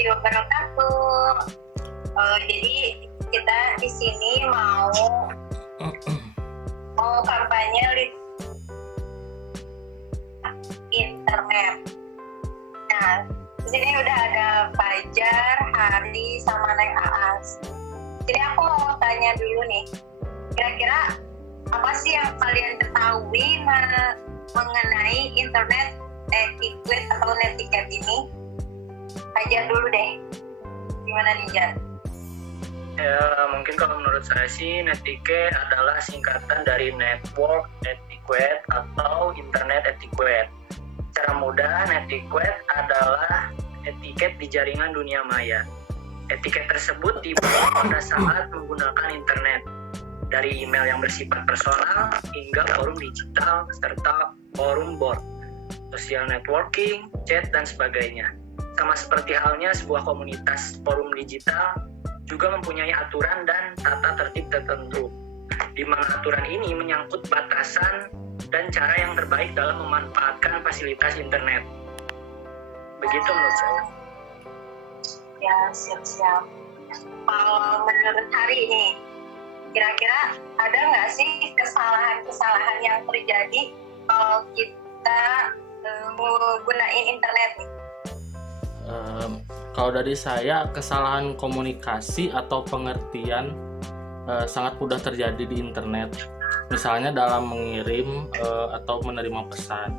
warahmatullahi wabarakatuh. Jadi kita di sini mau kampanye internet. Nah, di sini udah ada Fajar, Hari, sama Neng Aas. Jadi aku mau tanya dulu nih, kira-kira apa sih yang kalian ketahui mengenai internet etiquette atau netiquette ini? Fajar dulu deh, gimana nih Jar? Ya, mungkin kalau menurut saya sih netiquette adalah singkatan dari network etiquette atau internet etiquette. Secara mudah, netiquette adalah etiket di jaringan dunia maya. Etiket tersebut dibuat pada saat menggunakan internet, dari email yang bersifat personal hingga forum digital serta forum board, social networking, chat, dan sebagainya. Sama seperti halnya sebuah komunitas forum digital juga mempunyai aturan dan tata tertib tertentu, di mana aturan ini menyangkut batasan dan cara yang terbaik dalam memanfaatkan fasilitas internet. Begitu menurut saya. Ya, siap-siap. Kalau menurut Hari nih, kira-kira ada nggak sih kesalahan-kesalahan yang terjadi kalau kita menggunakan internet nih? Kalau dari saya, kesalahan komunikasi atau pengertian sangat mudah terjadi di internet. Misalnya dalam mengirim atau menerima pesan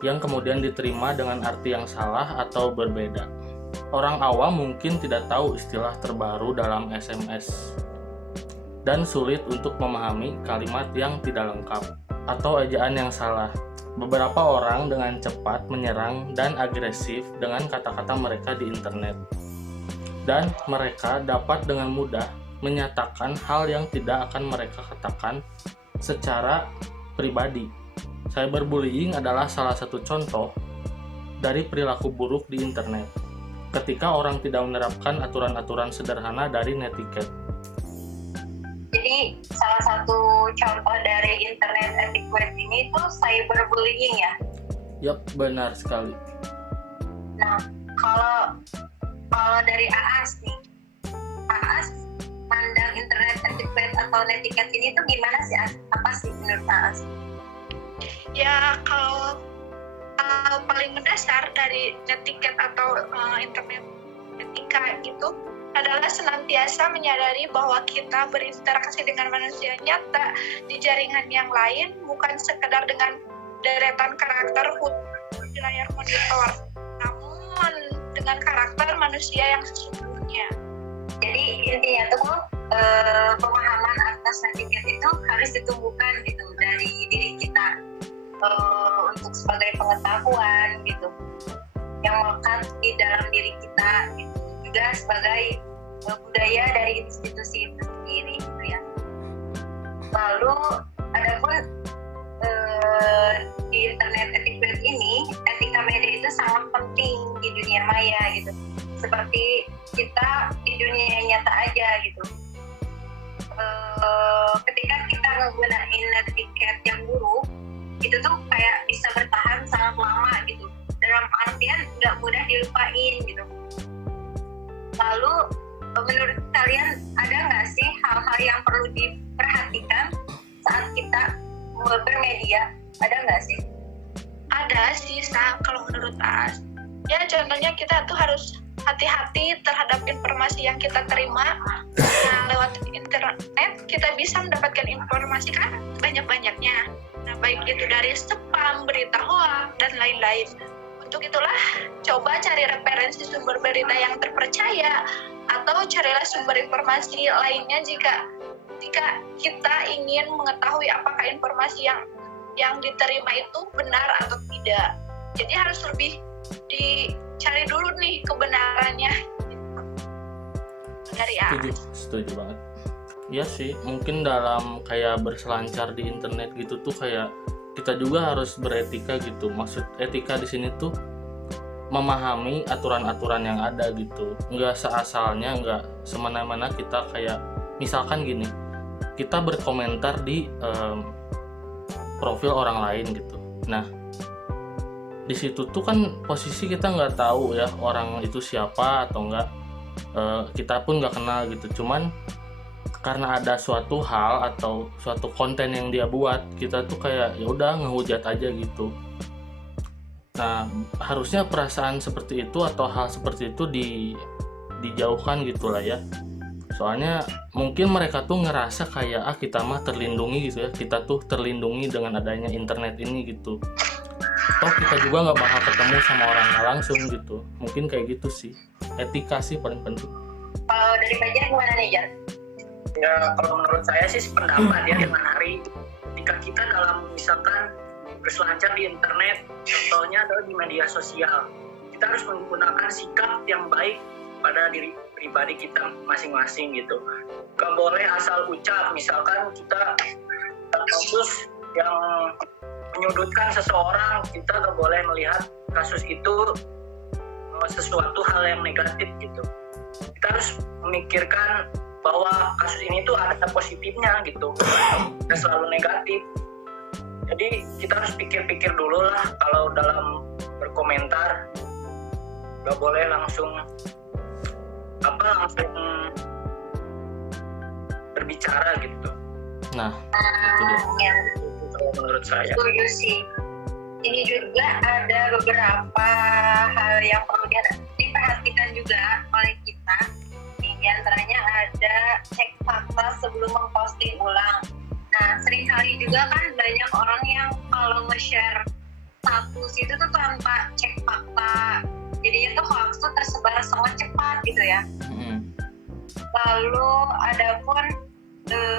yang kemudian diterima dengan arti yang salah atau berbeda. Orang awam mungkin tidak tahu istilah terbaru dalam SMS dan sulit untuk memahami kalimat yang tidak lengkap atau ejaan yang salah. Beberapa orang dengan cepat menyerang dan agresif dengan kata-kata mereka di internet, dan mereka dapat dengan mudah menyatakan hal yang tidak akan mereka katakan secara pribadi. Cyberbullying adalah salah satu contoh dari perilaku buruk di internet, ketika orang tidak menerapkan aturan-aturan sederhana dari netiquette. Jadi salah satu contoh dari internet etiquette ini tuh cyberbullying ya? Yap, benar sekali. Nah, kalau dari Aas nih, Aas pandang internet etiquette atau netiquette ini tuh gimana sih Aas? Apa sih menurut Aas? Ya, kalau paling mendasar dari netiquette atau internet etika itu adalah senantiasa menyadari bahwa kita berinteraksi dengan manusia nyata di jaringan yang lain, bukan sekedar dengan deretan karakter di layar monitor, namun dengan karakter manusia yang sesungguhnya. Jadi intinya tuh pemahaman atas netiquette itu harus ditumbuhkan gitu dari diri kita, untuk sebagai pengetahuan gitu yang melekat di dalam diri kita gitu, juga sebagai budaya dari institusi itu sendiri gitu ya. Lalu adapun di internet etiquette ini, etika media itu sangat penting di dunia maya gitu, seperti kita di dunia nyata aja gitu. Ketika kita menggunakan netiquette yang buruk, itu tuh kayak bisa bertahan sangat lama gitu, dalam artian nggak mudah dilupain gitu. Lalu menurut kalian ada nggak sih hal-hal yang perlu diperhatikan saat kita bermedia? Ada nggak sih? Ada sih, kalau menurut As. Ya, contohnya kita tuh harus hati-hati terhadap informasi yang kita terima. Nah, lewat internet kita bisa mendapatkan informasi kan banyak-banyaknya. Nah, baik itu dari spam, berita hoax, dan lain-lain. Untuk itulah, coba cari referensi sumber berita yang terpercaya, atau carilah sumber informasi lainnya jika kita ingin mengetahui apakah informasi yang diterima itu benar atau tidak. Jadi harus lebih dicari dulu nih kebenarannya dari A. Setuju banget. Ya sih, mungkin dalam kayak berselancar di internet gitu tuh kayak kita juga harus beretika gitu. Maksud etika di sini tuh memahami aturan-aturan yang ada gitu. Nggak seasalnya, nggak semena-mena kita kayak misalkan gini, kita berkomentar di profil orang lain gitu. Nah, di situ tuh kan posisi kita nggak tahu ya orang itu siapa atau enggak, kita pun nggak kenal gitu. Cuman karena ada suatu hal atau suatu konten yang dia buat, kita tuh kayak ya udah ngehujat aja gitu. Nah, harusnya perasaan seperti itu atau hal seperti itu dijauhkan gitulah ya. Soalnya mungkin mereka tuh ngerasa kayak kita mah terlindungi gitu ya, kita tuh terlindungi dengan adanya internet ini gitu. Toh kita juga nggak bakal ketemu sama orangnya langsung gitu. Mungkin kayak gitu sih. Etika sih paling penting. Kalau dari Fajar gimana nih, Jar? Ya kalau menurut saya sih sependapat ya dengan Ari. Ketika kita dalam misalkan berselancar di internet, contohnya adalah di media sosial, kita harus menggunakan sikap yang baik pada diri pribadi kita masing-masing gitu. Gak boleh asal ucap, misalkan kita kasus yang menyudutkan seseorang, kita gak boleh melihat kasus itu sesuatu hal yang negatif gitu. Kita harus memikirkan bahwa kasus ini tuh ada positifnya gitu, nggak selalu negatif. Jadi kita harus pikir-pikir dulu lah kalau dalam berkomentar, nggak boleh langsung berbicara gitu. Nah, itu dia. Ya, Kalau menurut saya. setuju sih. Ini juga ada beberapa hal yang perlu diperhatikan juga oleh kita. Di antaranya ada cek fakta sebelum memposting ulang. Nah, seringkali juga kan banyak orang yang kalau nge-share status itu tuh tanpa cek fakta. Jadinya tuh hoax tuh tersebar sangat cepat gitu ya. Lalu ada pun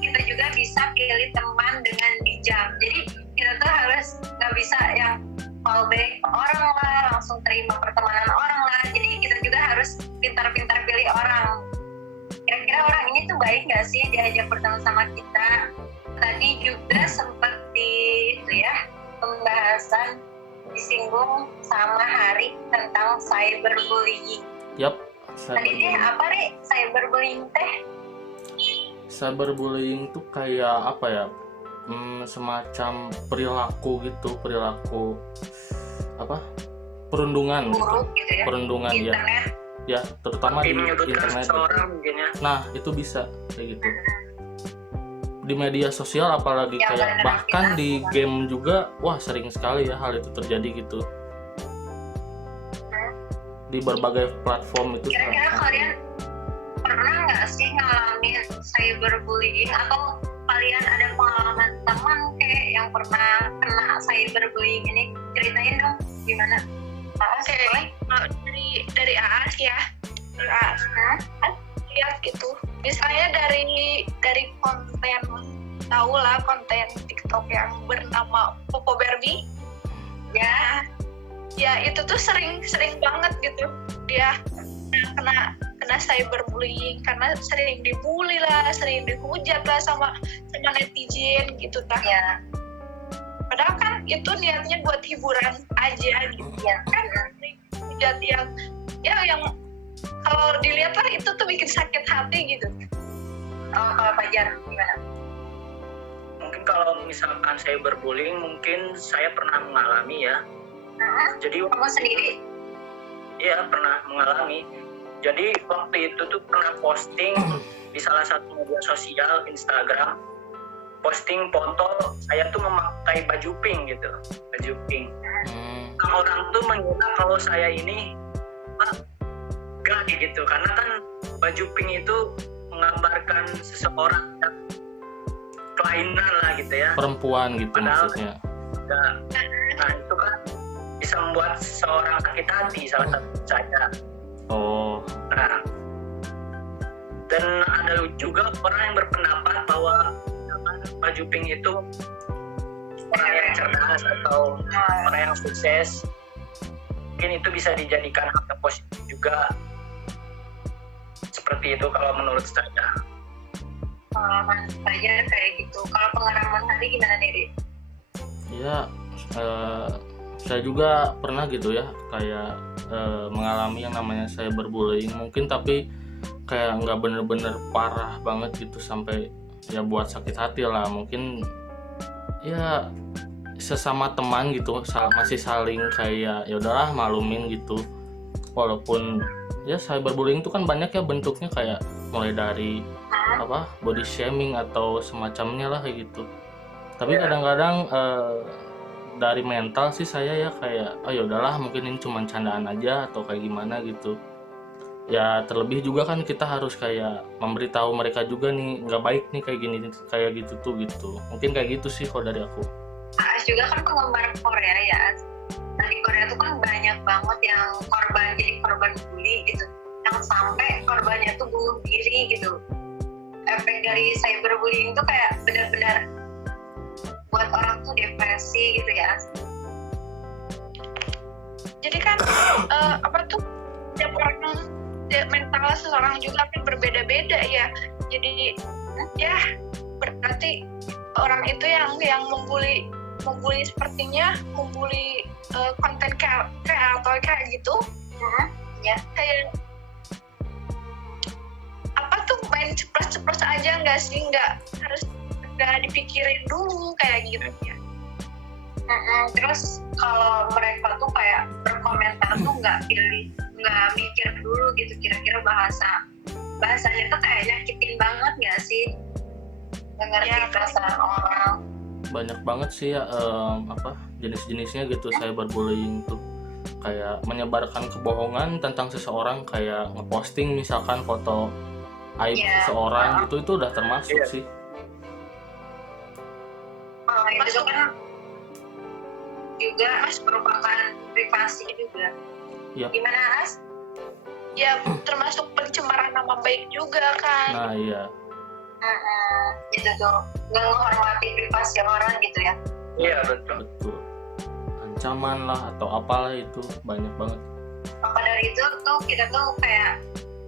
kita juga bisa pilih teman dengan bijak. Jadi kita tuh harus nggak bisa yang fallback orang lah, langsung terima pertemanan orang lah. Jadi kita juga harus pintar-pintar pilih orang. Kira-kira orang ini tuh baik nggak sih diajak berteman sama kita? Tadi juga sempat itu ya pembahasan disinggung sama Hari tentang cyberbullying. Yap. Tadi deh apa Ri cyberbullying teh? Cyberbullying tuh kayak apa ya? Semacam perilaku gitu, perilaku apa? Perundungan Buruk gitu. gitu ya. Perundungan ya. Internet. Ya, terutama di Menyudutkan internet. seseorang mungkin ya. Nah, itu bisa kayak gitu. Di media sosial apalagi Ya, kayak benar, bahkan kita di bukan. game juga, wah sering sekali ya hal itu terjadi gitu. Di berbagai platform itu Kira-kira kalian pernah nggak sih ngalamin cyberbullying atau kalian ada pengalaman teman kayak yang pernah kena cyberbullying ini? Ceritain dong gimana? Oke, dari AAS ya, dari AAS. Lihat gitu, misalnya dari konten, tahu lah konten TikTok yang bernama Popo Barbie. Ya itu tuh sering banget gitu dia kena cyberbullying karena sering dibully lah, sering dihujat lah sama netizen gitu kan. Ya. Padahal kan itu niatnya buat hiburan aja gitu Ya. kan, hujat yang kalau dilihat lah itu tuh bikin sakit hati gitu. Oh, kalau Fajar gimana? Mungkin kalau misalkan cyberbullying, mungkin saya pernah mengalami ya. Jadi Kamu sendiri? iya pernah mengalami. Jadi waktu itu tuh pernah posting di salah satu media sosial Instagram, posting foto saya tuh memakai baju pink gitu, baju pink. Nah, orang tuh mengira kalau saya ini gak gitu, karena kan baju pink itu menggambarkan seseorang yang kelainan lah gitu ya. perempuan gitu Padahal maksudnya. Nah itu kan bisa membuat seseorang sakit hati, salah satu saya. Oh, Nah, dan ada juga orang yang berpendapat bahwa baju pink itu orang yang cerdas atau orang yang sukses. Mungkin itu bisa dijadikan hal yang positif juga. Seperti itu kalau menurut saya. Pengalaman Fajar kayak gitu. Kalau pengalaman tadi gimana nih, Ri? ya saya juga pernah gitu ya kayak mengalami yang namanya cyberbullying mungkin, tapi kayak nggak bener-bener parah banget gitu sampai ya buat sakit hati lah. Mungkin ya sesama teman gitu masih saling kayak ya udahlah malumin gitu. Walaupun ya cyberbullying itu kan banyak ya bentuknya, kayak mulai dari body shaming atau semacamnya lah kayak gitu. Tapi kadang-kadang dari mental sih saya ya kayak ya udahlah mungkin ini cuma candaan aja atau kayak gimana gitu. Ya terlebih juga kan kita harus kayak memberitahu mereka juga nih nggak baik nih kayak gini kayak gitu tuh gitu. Mungkin kayak gitu sih kalau dari aku. As juga kan penggemar Korea ya. Nah di Korea tuh kan banyak banget yang jadi korban bully gitu, yang sampai korbannya tuh bunuh diri gitu. Efek dari cyberbullying tuh kayak benar-benar buat orang tuh depresi gitu ya. Jadi kan tiap orang mental seseorang juga kan berbeda-beda ya. Jadi ya berarti orang itu yang membuli sepertinya membuli konten kayak atau kayak gitu. Ya. Kayak main ceplos-ceplos aja nggak sih, nggak dipikirin dulu kayak gitu ya. Terus kalau mereka tuh kayak berkomentar tuh nggak mikir dulu gitu, kira-kira bahasanya tuh kayak nyakitin banget nggak sih, ngerti perasaan orang. Banyak banget sih ya jenis-jenisnya gitu cyberbullying tuh, kayak menyebarkan kebohongan tentang seseorang, kayak ngeposting misalkan foto aib seseorang gitu, itu udah termasuk sih. Itu kan juga merupakan privasi juga. Ya. Gimana As? Ya termasuk pencemaran nama baik juga kan. Nah iya. Gitu tuh, nggak menghormati privasi orang gitu ya. Iya betul. Ancaman lah atau apalah itu banyak banget. Maka dari itu tuh kita tuh kayak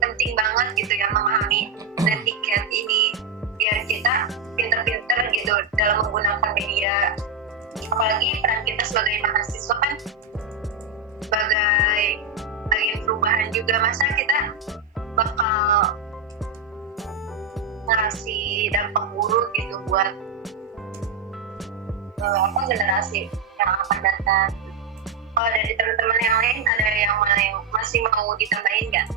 penting banget gitu ya memahami netiquette ini, biar kita pinter-pinter gitu dalam menggunakan media. Apalagi peran kita sebagai mahasiswa kan sebagai agen perubahan juga, masa kita bakal ngasih dampak buruk gitu buat generasi yang akan datang. Kalau dari teman-teman yang lain ada yang masih mau ditambahin nggak?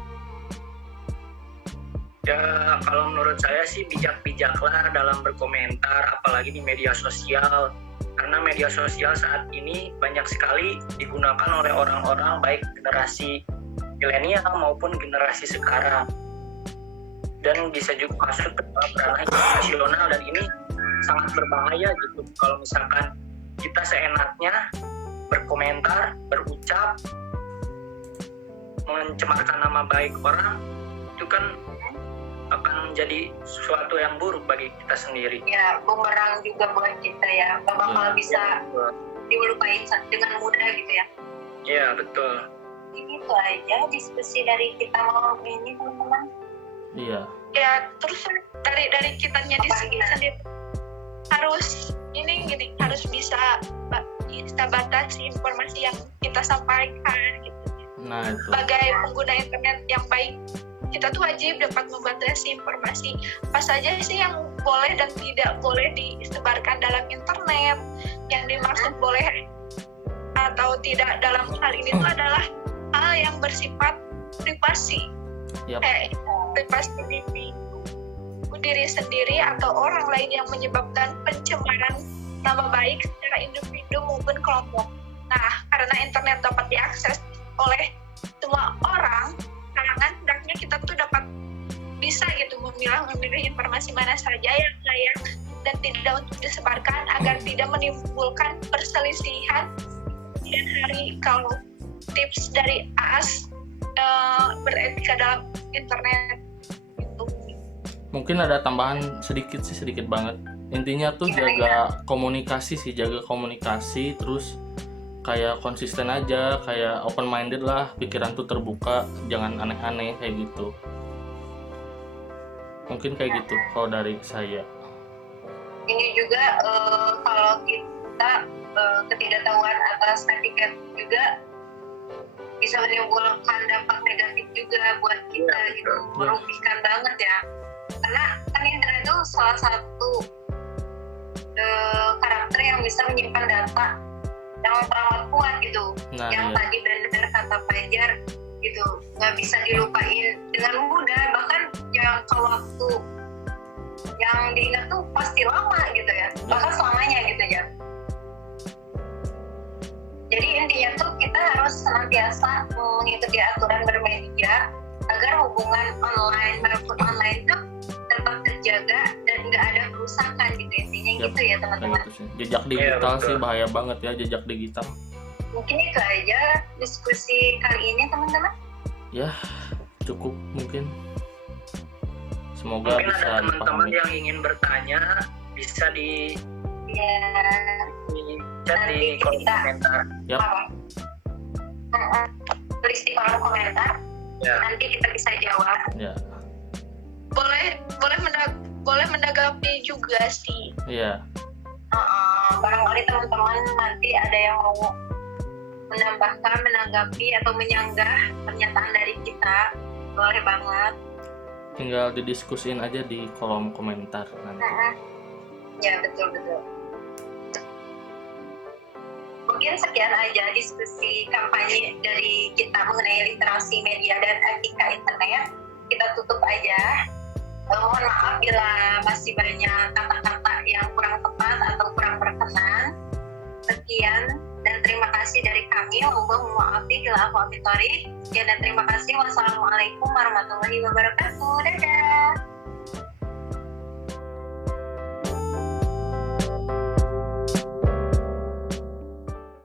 Ya kalau menurut saya sih bijak-bijaklah dalam berkomentar, apalagi di media sosial, karena media sosial saat ini banyak sekali digunakan oleh orang-orang baik generasi milenial maupun generasi sekarang, dan bisa juga masuk ke ranah internasional, dan ini sangat berbahaya gitu kalau misalkan kita seenaknya berkomentar, berucap, mencemarkan nama baik orang, itu kan akan menjadi sesuatu yang buruk bagi kita sendiri. Ya, bumerang juga buat kita ya, gak bakal bisa dilupain dengan mudah gitu ya. Iya, betul. Ini tuh aja diskusi dari kita malam ini, teman-teman. Iya. Ya, terus dari kitanya di sendiri harus bisa batasi informasi yang kita sampaikan gitu. Nah itu. Sebagai pengguna internet yang baik, kita tuh wajib dapat membatasi informasi apa saja sih yang boleh dan tidak boleh disebarkan dalam internet. Yang dimaksud boleh atau tidak dalam hal ini tuh adalah hal yang bersifat privasi. Yep. Privasi diri sendiri atau orang lain yang menyebabkan pencemaran nama baik secara individu maupun kelompok. Nah, karena internet dapat diakses oleh semua orang, kalangan, hendaknya kita tuh dapat bisa gitu memilih informasi mana saja yang layak dan tidak untuk disebarkan agar tidak menimbulkan perselisihan kemudian hari. Kalau tips dari AAS beretika dalam internet itu. Mungkin ada tambahan sedikit banget. Intinya tuh jaga komunikasi, terus kayak konsisten aja, kayak open minded lah, pikiran tuh terbuka, jangan aneh-aneh kayak gitu. Mungkin kayak gitu kalau dari saya. Ini juga kalau kita ketidaktahuan atas netiquette juga bisa menimbulkan dampak negatif juga buat kita gitu, merugikan banget ya. Karena kan internet itu salah satu karakter yang yang bisa menyimpan data yang teramat kuat gitu. Nah, Yang iya. tadi benar kata Fajar gitu, nggak bisa dilupain dengan mudah, bahkan jangka waktu yang diingat tuh pasti lama gitu ya, bahkan selamanya gitu ya. Jadi intinya tuh kita harus senantiasa mengikuti aturan bermedia agar hubungan online maupun online tuh tetap terjaga dan nggak ada kerusakan gitu, intinya Yap, gitu ya kayak teman-teman. gitu sih. Jejak digital betul. sih bahaya banget ya, jejak digital. Mungkin itu aja diskusi kali ini teman-teman. Ya, cukup mungkin. Semoga Mungkin bisa ada teman-teman dipahami. yang ingin bertanya bisa di Ya, chat di Nanti kolom kita- komentar. Yap. tulis di kolom komentar, Ya. nanti kita bisa jawab. Ya, boleh menanggapi juga sih. iya. Barangkali teman-teman nanti ada yang mau menambahkan, menanggapi atau menyanggah pernyataan dari kita, boleh banget. Tinggal didiskusin aja di kolom komentar nanti. Ya, betul-betul. Mungkin sekian aja diskusi kampanye dari kita mengenai literasi media dan etika internet. Kita tutup aja. Mohon maaf bila masih banyak kata-kata yang kurang tepat atau kurang berkenan. Sekian dan terima kasih dari kami. Allahumma mu'afi bila aku afitori. Sekian dan terima kasih. Wassalamualaikum warahmatullahi wabarakatuh. Dadah.